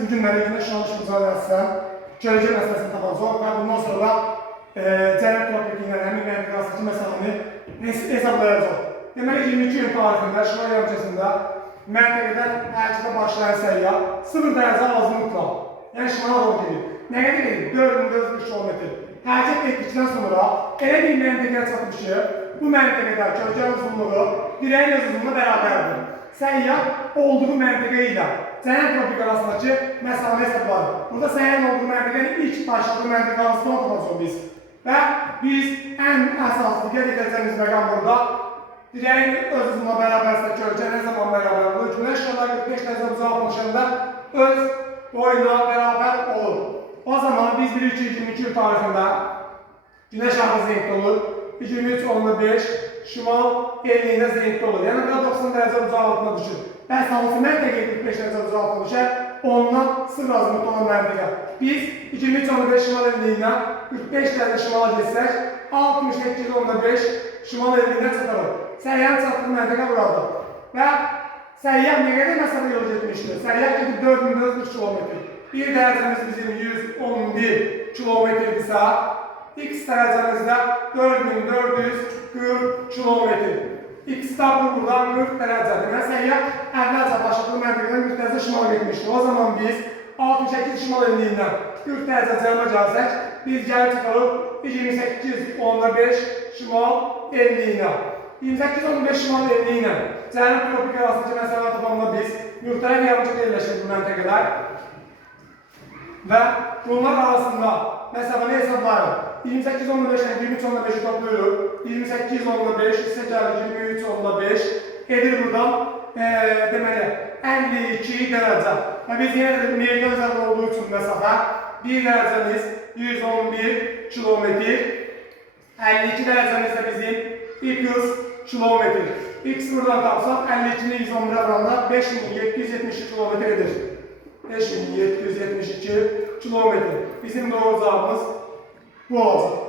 Bugünləri güneş çalışımıza versən, gölge məsələsini tapacaq və bundan sonra cənab topiki ilə həmin məntiqasıcı məsələni hesablayacaq. Deməli, 22 iyun tarixində Şimal yarımkəsində məntəqədən hərəkətə başlayan səyyah 0 dərəcə azınlıqla, yəni şimala doğru gedir. Nə qədər edir? 4400 km. Hərəkət etdikdən sonra elə bir məntəqəyə çatıb ki, bu məntəqədə gölgə uzunluğu dirəyin uzunluğuna bərabərdir. Səyyah olduğu məntəqə ilə cənab topik arasındakı məsafəni hesabladı. Burada səyyahın olduğu məntəqənin ilk başladığı məntəqə arasında oturacaq biz. Və biz ən əsaslı qeyd edəcəyimiz məqam burada dirəyin öz uzunluğuna bərabərsə gölgə nə zaman bərabər olur? Güneş şarlar 45 dərəcə uzaqlaşanda öz boyuna bərabər olur. O zaman biz bilirik ki 22 iyun tarixində güneş şarlı zeytdə olur. 23:5 şimal enliyində zeytdə olur. Yəni, 90 dərəcə uzaqlığına düşür. Bəs hansı məntəqə 45 dərəcə uzaqlığına düşər? Ondan 0 azınlıqda olan məntəqə. Biz 23:5 şimal enliyinə 45 dərəcə şimala geçsək, 68:5 şimal enliyinə çatarıq. Səyyahın çatdığı məntəqə buradır. Və səyyah nə qədər məsələ yol getmişdir? Səyyah gedib 4400 km. Bir dərəcəmiz bizim 111 km-dirsə, X dərəcəmizdə 4440 km. X tapı buradan 40 dərəcədir. Deməli, səyyah əvvəlcə başladığı məntəqədən 40 dərəcə şimala getmişdir. O zaman biz 68 şimal enliyindən 40 dərəcə cəmə gəlsək, biz gəlib çıxarıq 28:5 şimal enliyinə. 28:5 şimal enliyinə cənub tropik arasındakı məsələ tapanda biz müxtəlif yarımçıq yerləşir bu məntəqələr və bunlar arasında məsafəni hesablayırıq. 28:15-dən 23:5-i toplayırıq. 28:5 isə gəlir 23:5 edir buradan deməli 52 dərəcə. Və biz yenə də meridian üzərində olduğu üçün məsafə 1 dərəcəmiz 111 km, 52 dərəcəmiz də bizim x km. X buradan tapsaq 52-ni 111-ə vuranda 5772 km edir. 5772 km. Bizim doğru cevabımız bu olacaq.